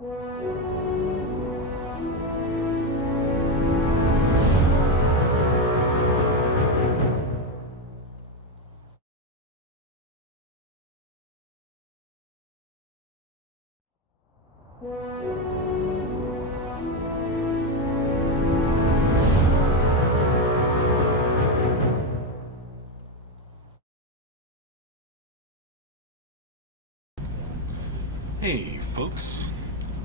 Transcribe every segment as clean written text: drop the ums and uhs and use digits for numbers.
Hey folks,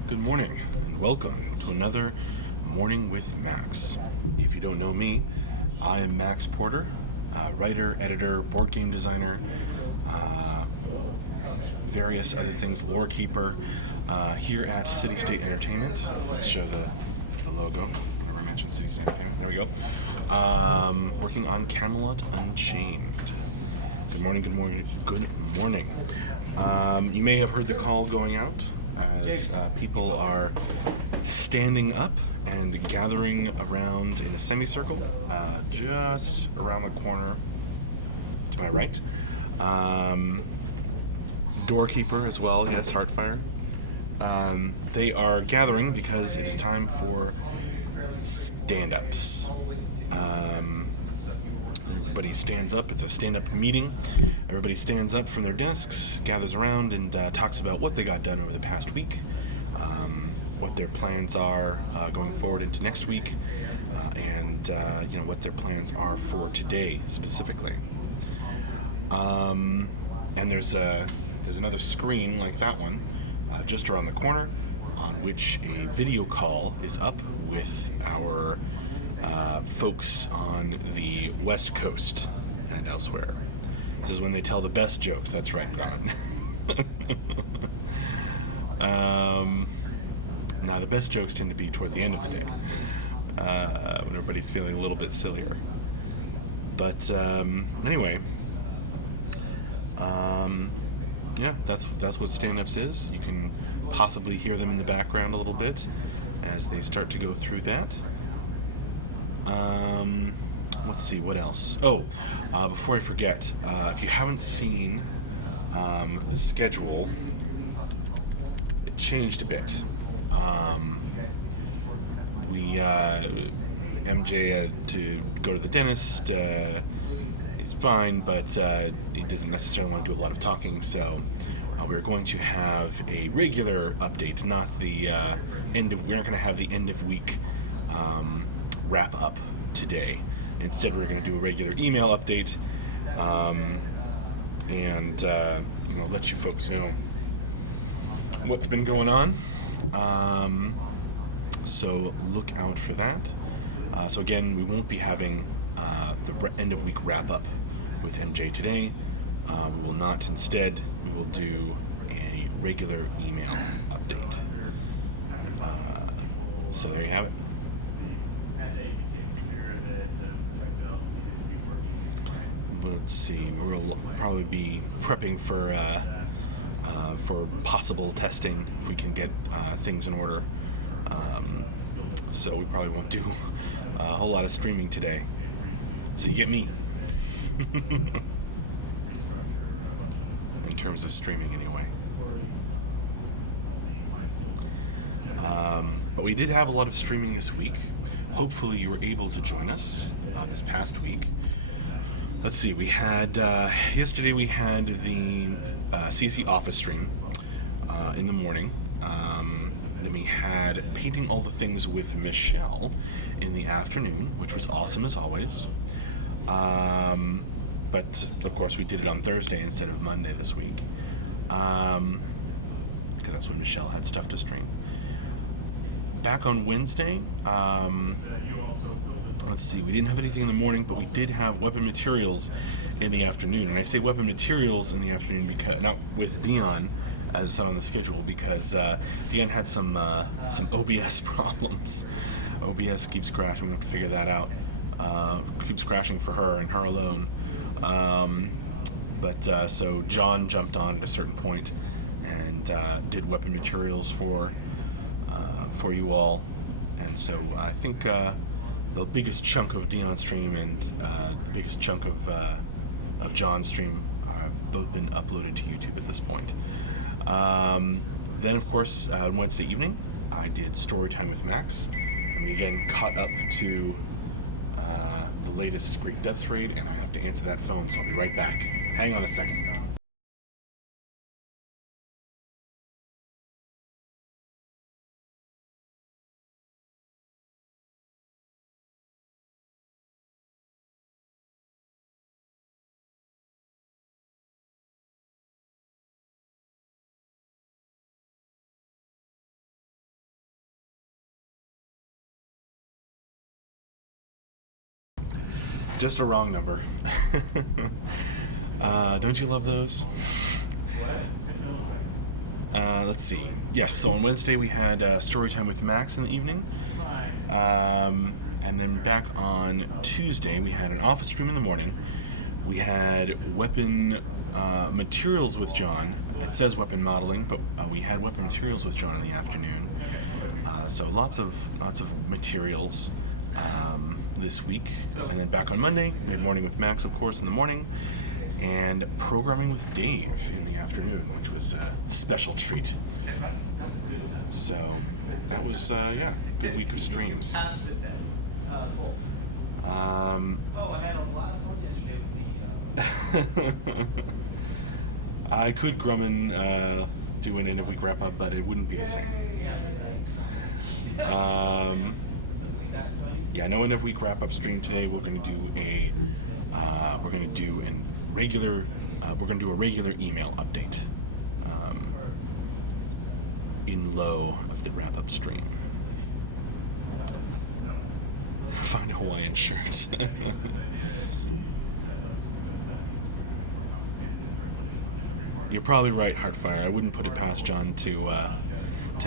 good morning and welcome to another Morning with Max. If you don't know me, I am Max Porter, writer, editor, board game designer, various other things, lore keeper, here at City State Entertainment. Let's show the logo. Whenever I mention City State Entertainment, there we go. Working on Camelot Unchained. Good morning, good morning, good morning. You may have heard the call going out as people are standing up and gathering around in a semicircle just around the corner to my right. Doorkeeper as well, yes, Heartfire. They are gathering because it is time for stand-ups. Everybody stands up. It's a stand-up meeting. Everybody stands up from their desks, gathers around, and talks about what they got done over the past week, what their plans are going forward into next week, and what their plans are for today specifically. And there's another screen like that one just around the corner, on which a video call is up with our folks on the West Coast and elsewhere. This is when they tell the best jokes. That's right, Gromit. Now, the best jokes tend to be toward the end of the day, when everybody's feeling a little bit sillier. But anyway, yeah, that's what stand-ups is. You can possibly hear them in the background a little bit as they start to go through that. Let's see, what else? Before I forget, if you haven't seen the schedule, it changed a bit. MJ had to go to the dentist. He's fine, but he doesn't necessarily want to do a lot of talking, so we're going to have a regular update, not the we're not going to have the end of week wrap up today. Instead, we're going to do a regular email update, and let you folks know what's been going on. So look out for that. So again, we won't be having the end of week wrap up with MJ today. We will not. Instead, we will do a regular email update. So there you have it. Let's see. We'll probably be prepping for possible testing if we can get things in order. So we probably won't do a whole lot of streaming today. So you get me. In terms of streaming, anyway. But we did have a lot of streaming this week. Hopefully you were able to join us this past week. Let's see, we had, yesterday we had the CC Office stream in the morning. Then we had Painting All the Things with Michelle in the afternoon, which was awesome as always. But, of course, we did it on Thursday instead of Monday this week. Because that's when Michelle had stuff to stream. Back on Wednesday, let's see, we didn't have anything in the morning, but we did have weapon materials in the afternoon. And I say weapon materials in the afternoon because, not with Dion, as it's on the schedule, because Dion had some OBS problems. OBS keeps crashing. We have to figure that out. Keeps crashing for her and her alone. So John jumped on at a certain point and did weapon materials for you all. And so I think the biggest chunk of Dion's stream and the biggest chunk of John's stream have both been uploaded to YouTube at this point. Then, of course, Wednesday evening, I did story time with Max, and we again caught up to the latest Greek Deaths raid, and I have to answer that phone, so I'll be right back. Hang on a second. Just a wrong number. Don't you love those? Let's see. Yes, so on Wednesday we had story time with Max in the evening. And then back on Tuesday we had an office stream in the morning. We had weapon materials with John. It says weapon modeling, but we had weapon materials with John in the afternoon. So lots of materials this week. And then back on Monday, we had morning with Max, of course, in the morning, and programming with Dave in the afternoon, which was a special treat. So that was, good week of streams. I could Grumman do an end of week wrap up, but it wouldn't be the same. No end of week wrap up stream today. We're going to do a regular email update in low of the wrap up stream. Find Hawaiian Shirts. You're probably right, Heartfire. I wouldn't put it past John to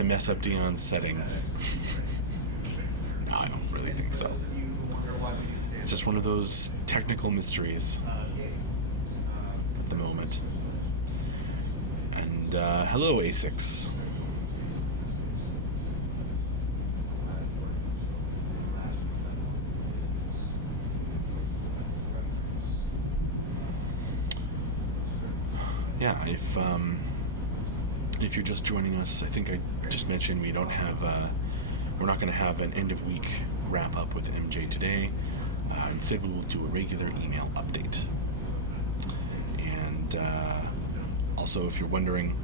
mess up Dion's settings. No, I don't really think so. It's just one of those technical mysteries at the moment. And hello, A6. Yeah, if you're just joining us, I think I just mentioned we're not going to have an end of week wrap up with MJ today. Instead, we will do a regular email update. And also, if you're wondering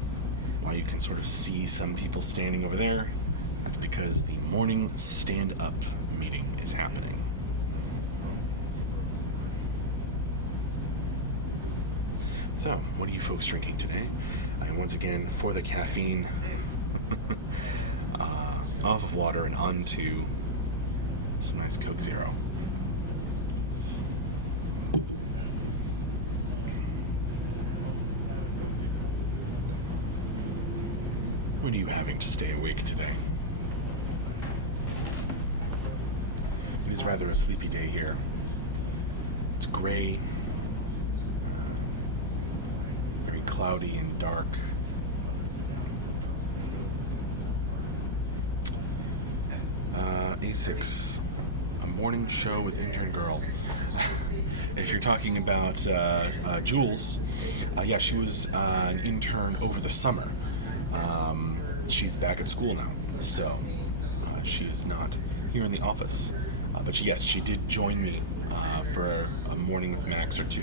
why you can sort of see some people standing over there, that's because the morning stand-up meeting is happening. So, what are you folks drinking today? Once again, for the caffeine, off of water and onto some nice Coke Zero. What are you having to stay awake today? It is rather a sleepy day here. It's gray, very cloudy and dark. A6, a morning show with intern girl. If you're talking about Jules, she was an intern over the summer. She's back at school now, so she is not here in the office. But yes, she did join me for a morning with Max or two.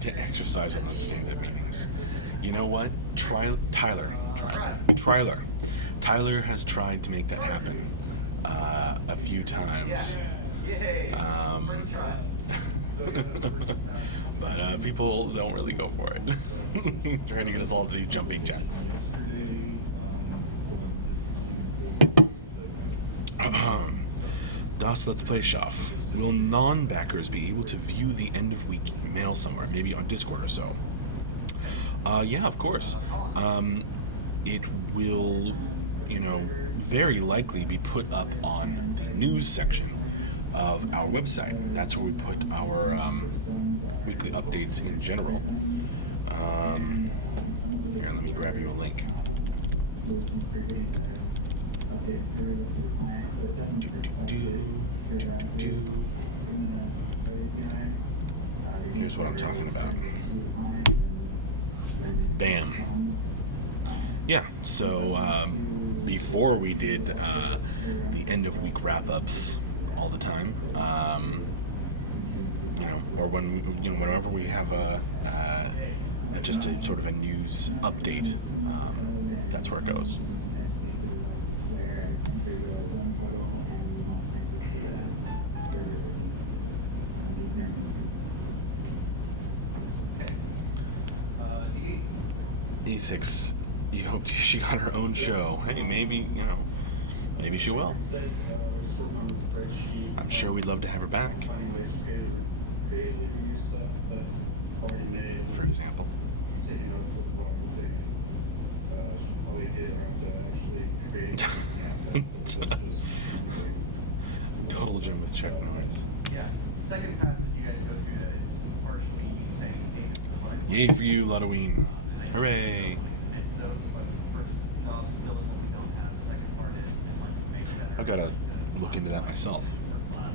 To exercise on those stand-up meetings. You know what? Tyler has tried to make that happen a few times. But people don't really go for it. Trying to get us all to do jumping jacks. Das Let's Play Schaff. Will non-backers be able to view the end-of-week mail somewhere, maybe on Discord or so? Yeah, of course. It will, very likely be put up on the news section of our website. That's where we put our weekly updates in general. Here, let me grab you a link. Do, do, do, do, do, do. Here's what I'm talking about. Bam. Yeah, so before we did the end of week wrap-ups all the time, or whenever we have just a sort of a news update, that's where it goes. E6, you hoped she got her own show. Hey, maybe she will. I'm sure we'd love to have her back. For example. Total gym with check noise. Yeah. Second passage you guys go through that is partially you saying David's the Yay for you, Halloween. Hooray. I've got to look into that myself. I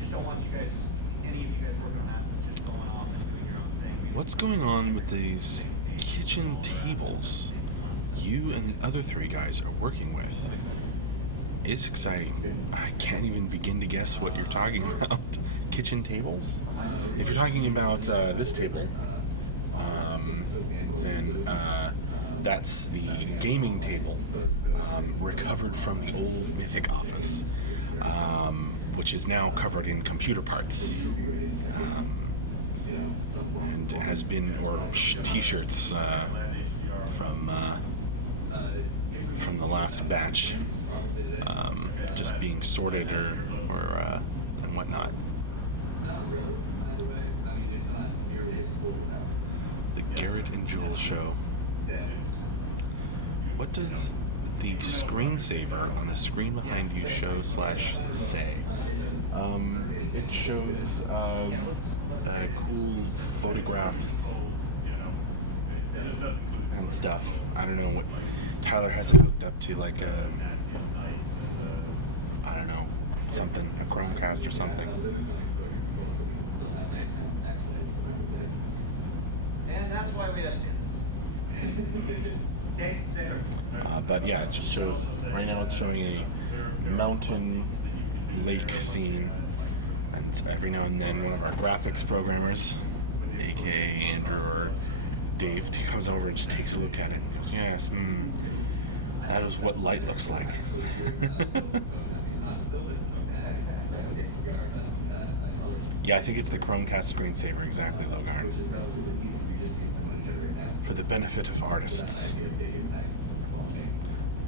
just don't want you guys, any of you guys working on assets just going off and doing your own thing. What's going on with these kitchen tables you and the other three guys are working with? It's exciting. I can't even begin to guess what you're talking about. Kitchen tables? If you're talking about this table, then that's the gaming table, recovered from the old Mythic office, which is now covered in computer parts, and has been, or t-shirts from the last batch, just being sorted or and whatnot. The Garrett and Jules show. What does the screensaver on the screen behind you say? It shows cool photographs and stuff. I don't know what Tyler has it hooked up to, like I don't know, something, a Chromecast or something. And that's why we have students. Okay, Sarah. But yeah, it just shows, right now it's showing a mountain lake scene, and every now and then one of our graphics programmers, aka Andrew or Dave, comes over and just takes a look at it and goes, yes, that is what light looks like. Yeah, I think it's the Chromecast screensaver, exactly, Logar. For the benefit of artists.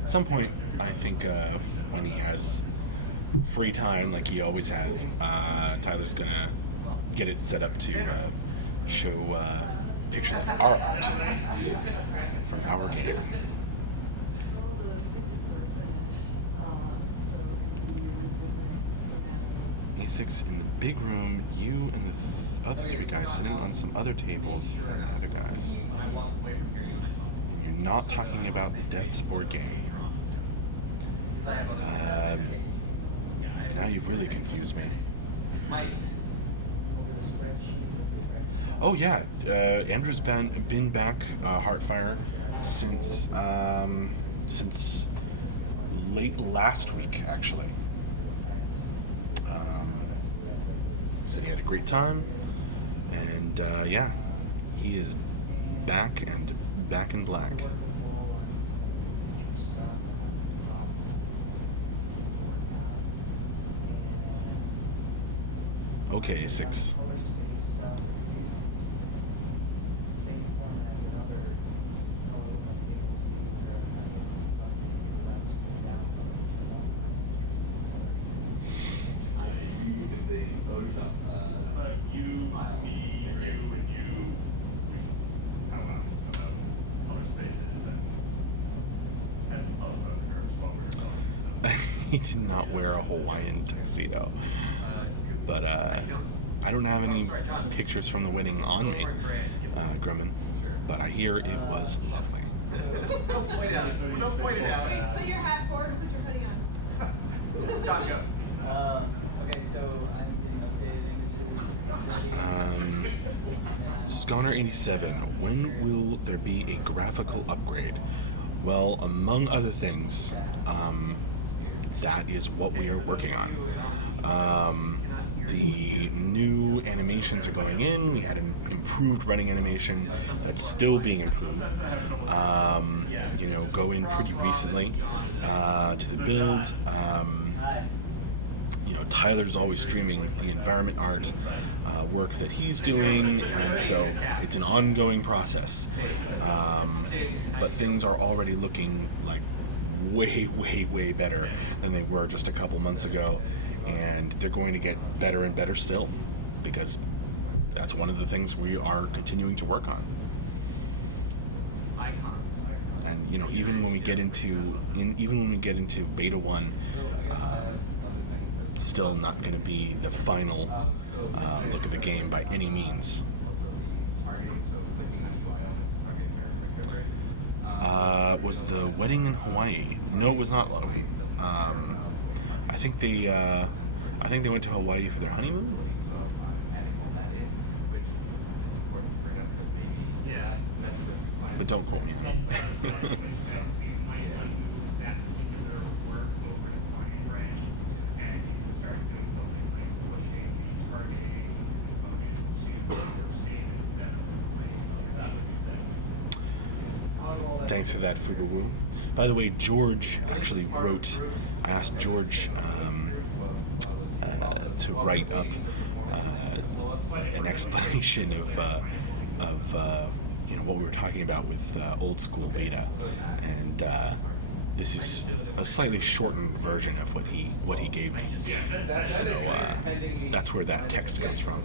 At some point, I think when he has free time, like he always has, Tyler's gonna get it set up to show pictures of our art from our game. A6 in the big room, you and the other three guys sitting on some other tables than the other guys. And you're not talking about the Death Sport game. Now you've really confused me. Oh yeah, Andrew's been back Heartfire since late last week, actually. Said he had a great time, and yeah, he is back and back in black. Okay, 6. He did not wear a Hawaiian tuxedo, but I don't have any pictures from the wedding on me, Grumman, but I hear it was lovely. Don't point it out. Don't point it out. Wait, put your hat forward and put your hoodie on. John, go. Okay, so I'm being updated. Scholar 87, when will there be a graphical upgrade? Well, among other things, that is what we are working on. The new animations are going in. We had an improved running animation that's still being improved. Go in pretty recently to the build. Tyler's always streaming the environment art work that he's doing, and so it's an ongoing process. But things are already looking like way, way, way better than they were just a couple months ago, and they're going to get better and better still, because that's one of the things we are continuing to work on. And even when we get into beta 1, it's still not going to be the final look at the game by any means. Was the wedding in Hawaii? No, it was not, Logan. I think they went to Hawaii for their honeymoon. But don't quote me. Thanks for that, Fugawu. By the way, George actually wrote. I asked George to write up an explanation of what we were talking about with old school beta, and this is a slightly shortened version of what he gave me. So that's where that text comes from.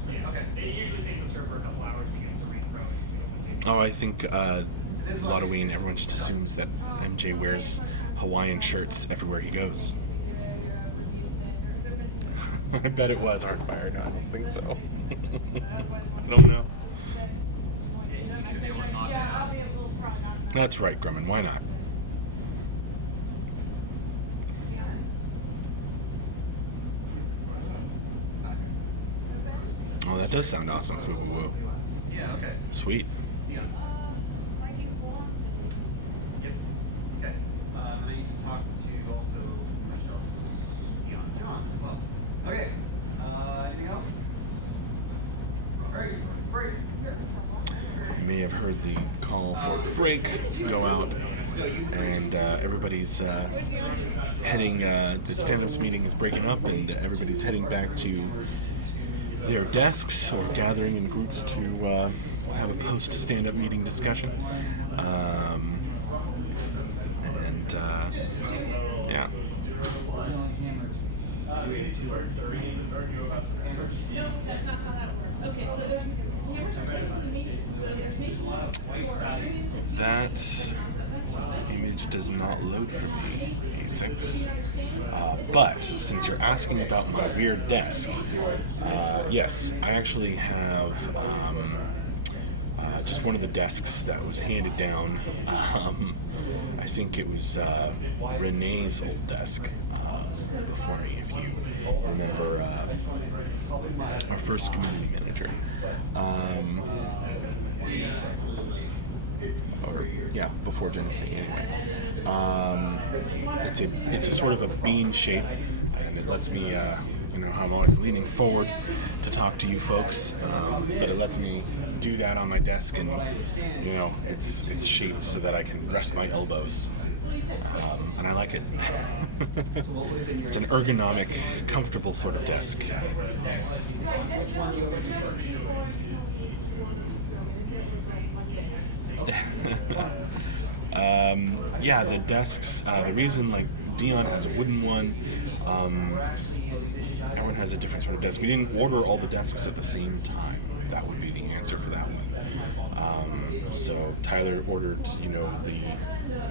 It usually takes a server a couple hours to get to read. Oh, I think Halloween, everyone just assumes that MJ wears Hawaiian shirts everywhere he goes. I bet it was Hardfire. No, I don't think so. I don't know. That's right, Grumman. Why not? Oh, that does sound awesome, Fugawu. Yeah, okay. Sweet. Yeah. Yep. Okay. I need to talk to also Michelle, Dion, John as well. Okay. Anything else? Break. You may have heard the call for break go out, and everybody's heading. The stand-ups meeting is breaking up, and everybody's heading back to their desks or gathering in groups to have a post-stand-up meeting discussion. Yeah. No, that's not how that works. Okay, so there's hammer technically makes so there's makes That image does not load for me, A6. But since you're asking about my weird desk, yes, I actually have just one of the desks that was handed down. I think it was Renee's old desk before me, if you remember our first community manager. Before Genesee anyway. It's a sort of a bean shape, and it lets me, I'm always leaning forward to talk to you folks, but it lets me do that on my desk, and it's shaped so that I can rest my elbows, and I like it. It's an ergonomic, comfortable sort of desk. The desks, the reason Dion has a wooden one, everyone has a different sort of desk. We didn't order all the desks at the same time. That would be the answer for that one. So Tyler ordered, the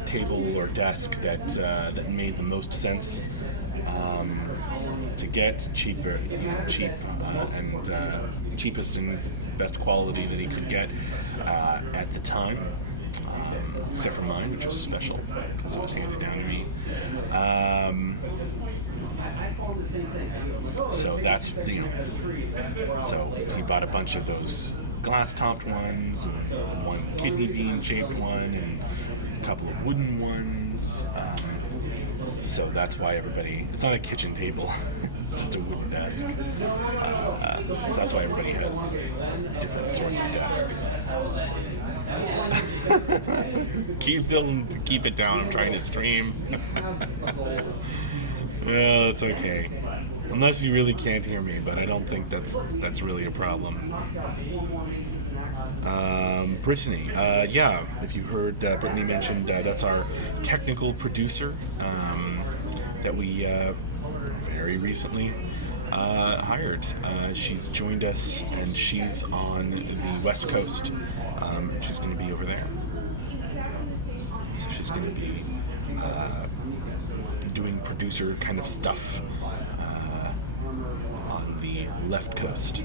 table or desk that made the most sense to get, cheap and cheapest and best quality that he could get at the time. except for mine, which was special because it was handed down to me. So that's, so he bought a bunch of those glass-topped ones, and one kidney bean-shaped one, and a couple of wooden ones. So that's why everybody, it's not a kitchen table, it's just a wooden desk. So that's why everybody has different sorts of desks. Keep it down, I'm trying to stream. Well, it's okay. Unless you really can't hear me, but I don't think that's really a problem. Brittany, yeah, if you heard Brittany mentioned, that's our technical producer that we very recently hired. She's joined us, and she's on the West Coast. She's going to be over there. So she's going to be doing producer kind of stuff on the left coast.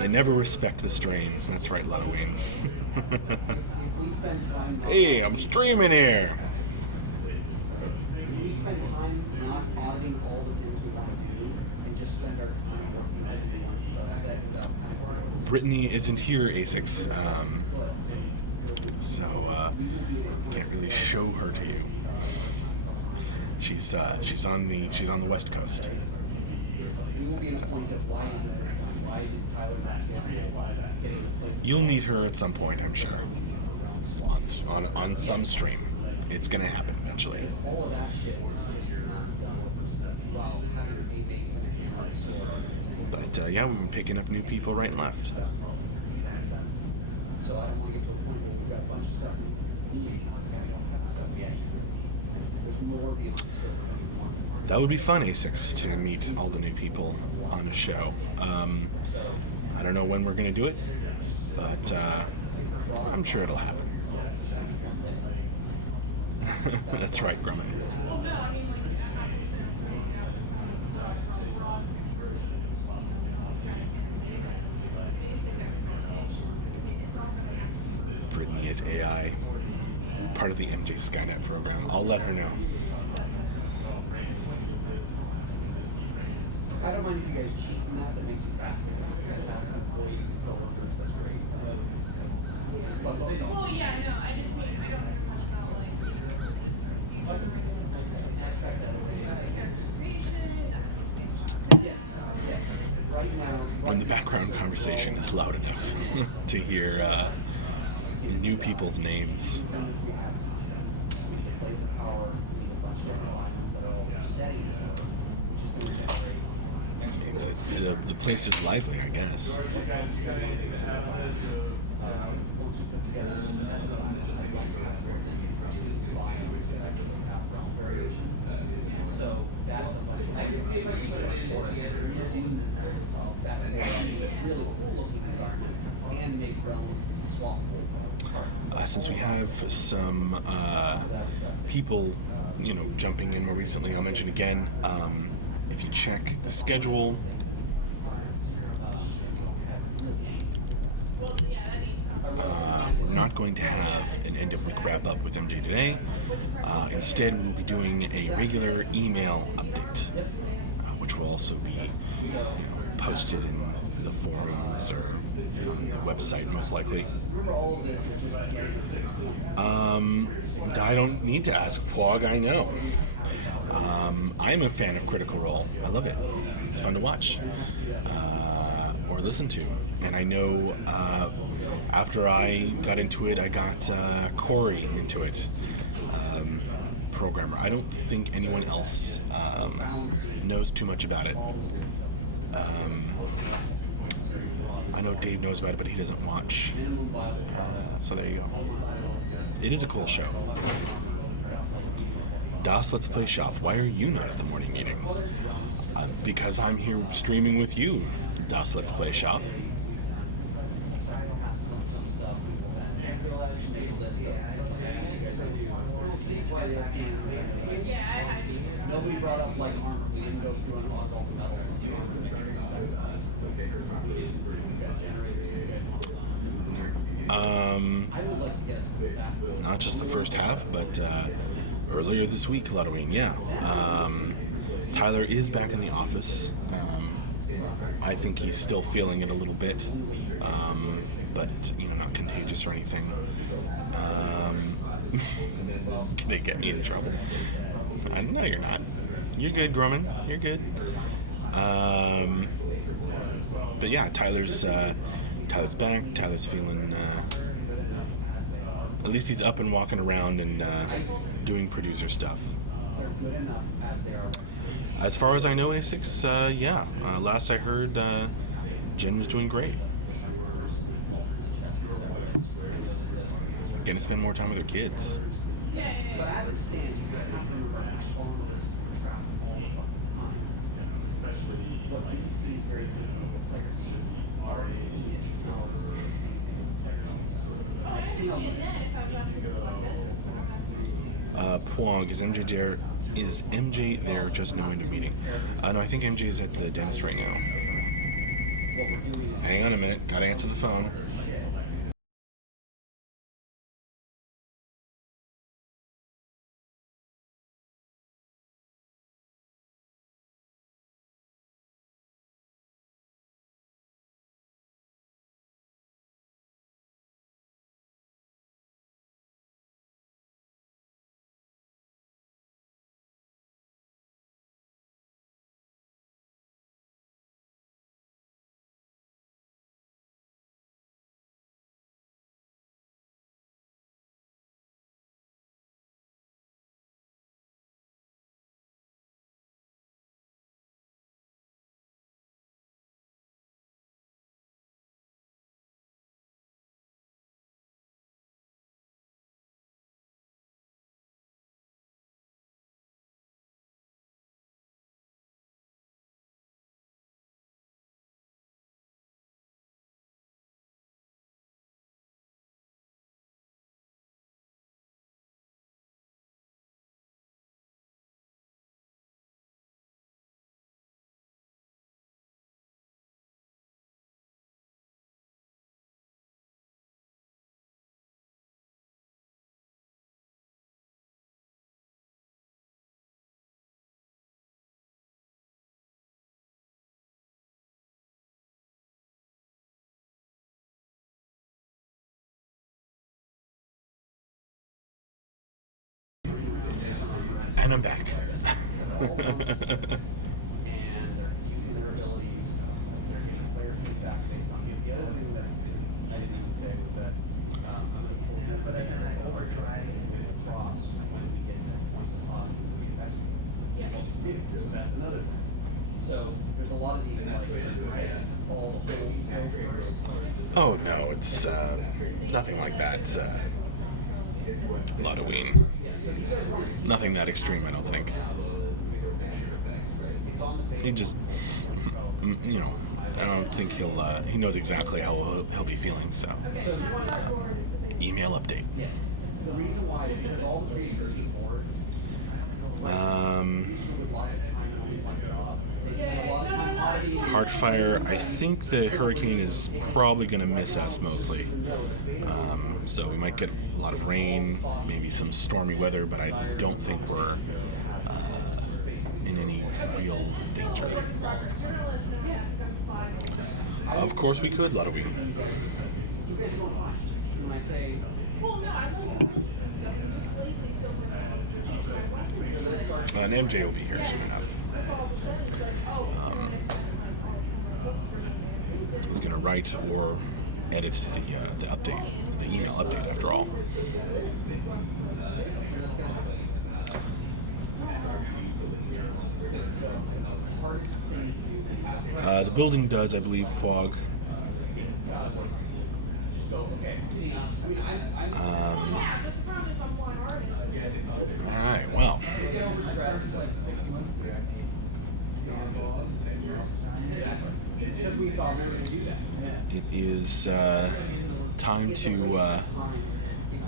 I never respect the strain. That's right, Ludwig. Hey, I'm streaming here. We spend time not auditing all the things we want to do and just spend our time working on one subset without kind of Brittany isn't here, ASICs, so can't really show her to you. She's on the West Coast. we won't be in a point of why isn't this done? Why did Tyler not stand getting the place? You'll meet her at some point, I'm sure. On some stream, it's gonna happen eventually. All of that shit was just not done while having a base in a store. But yeah, we've been picking up new people right and left. So I don't want to get to a point where we've got a bunch of stuff we don't have stuff we actually do. There's more beyond stuff we want. That would be fun, ASICs, to meet all the new people on a show. I don't know when we're gonna do it, but I'm sure it'll happen. That's right, Grumman. Brittany is AI, part of the MJ Skynet program. I'll let her know. I don't mind if you guys cheat on that. That makes you faster. Ask employees and coworkers. That's great. But they don't. Well, yeah, no, I just mean, I don't know so much about, like, Yes. Yes. Right now. When the background conversation is loud enough to hear new people's names. Place of power, a bunch of different items that are all steady, which is going to generate. Means that the place is lively, I guess. Once we put together and test it, I'd like to have sort of two volumes that actually have realm variations. So that's a bunch of forest area doing that really cool looking environment and make realms swappable parts. Since we have some people, jumping in more recently, I'll mention again, if you check the schedule, we're not going to have an end-of-week wrap-up with MJ today. Instead, we'll be doing a regular email update, which will also be posted in the forums or on the website, most likely. Remember, all of this is just getting us to this point. I don't need to ask Pog, I know. I'm a fan of Critical Role. I love it. It's fun to watch or listen to. And I know after I got into it, I got Corey into it, programmer. I don't think anyone else knows too much about it. I know Dave knows about it, but he doesn't watch. So there you go. It is a cool show. Das Let's Play Schaff, why are you not at the morning meeting? Because I'm here streaming with you, Das Let's Play Schaff. Nobody brought up like armor. We didn't go through and unlock all the metals. I would like to get us back not just the first half, but earlier this week, Halloween. Yeah. Tyler is back in the office. I think he's still feeling it a little bit, but not contagious or anything. Can they get me in trouble? No, you're not. You're good, Grumman. You're good. But yeah, Tyler's back. Tyler's feeling. At least he's up and walking around and doing producer stuff. As far as I know, A6, yeah. Last I heard, Jen was doing great. Gonna spend more time with her kids. But as it stands, you have to remember my phone is traveling all the fucking time. What BBC is very good at the players already is now the same thing. I've seen Pwong, is MJ there just knowing the meeting? No, I think MJ is at the dentist right now. Hang on a minute, gotta answer the phone. And I'm back. and they're using their abilities, they're getting player feedback based on you. The other thing that I didn't even say was that I'm going to pull you, but I never overdrive across when we get to point on reinvestment. So that's another thing. So there's a lot of these like all the holes fill first. Oh no, it's nothing like that. It's Halloween. Nothing that extreme, I don't think. He just, I don't think he knows exactly how he'll be feeling, so. Email update. Yes. The reason why is because all the pre-existing boards, Heartfire, I think the hurricane is probably going to miss us mostly. So we might get a lot of rain, maybe some stormy weather, but I don't think we're in any real danger. Of course we could, Halloween. When I say And MJ will be here soon enough. He's going to write or edit the update, the email update, after all. The building does, I believe, Pog. All right, well. It is time to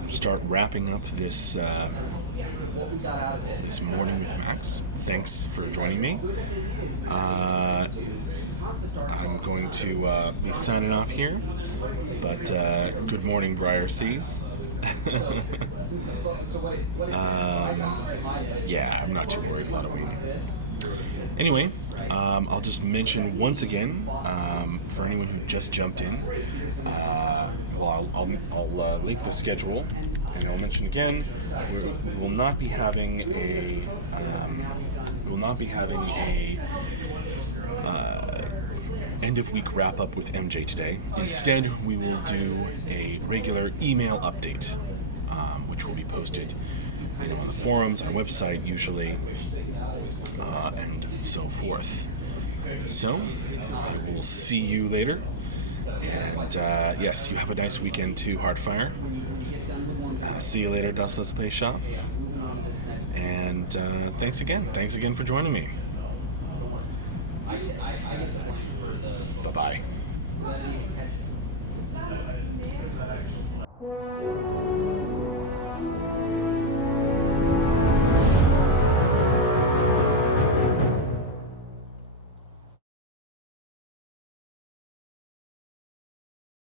start wrapping up this this morning with Max. Thanks for joining me. I'm going to be signing off here, but good morning, Briar C. Yeah, I'm not too worried about Halloween. Anyway, I'll just mention once again, for anyone who just jumped in, I'll link the schedule, and I'll mention again, we will not be having a end of week wrap up with MJ today. Instead, we will do a regular email update, which will be posted, on the forums, our website usually, and so forth. So, I will see you later. And yes, you have a nice weekend too, Heartfire. See you later, Dust Let's Play Shop. And thanks again for joining me. Bye-bye.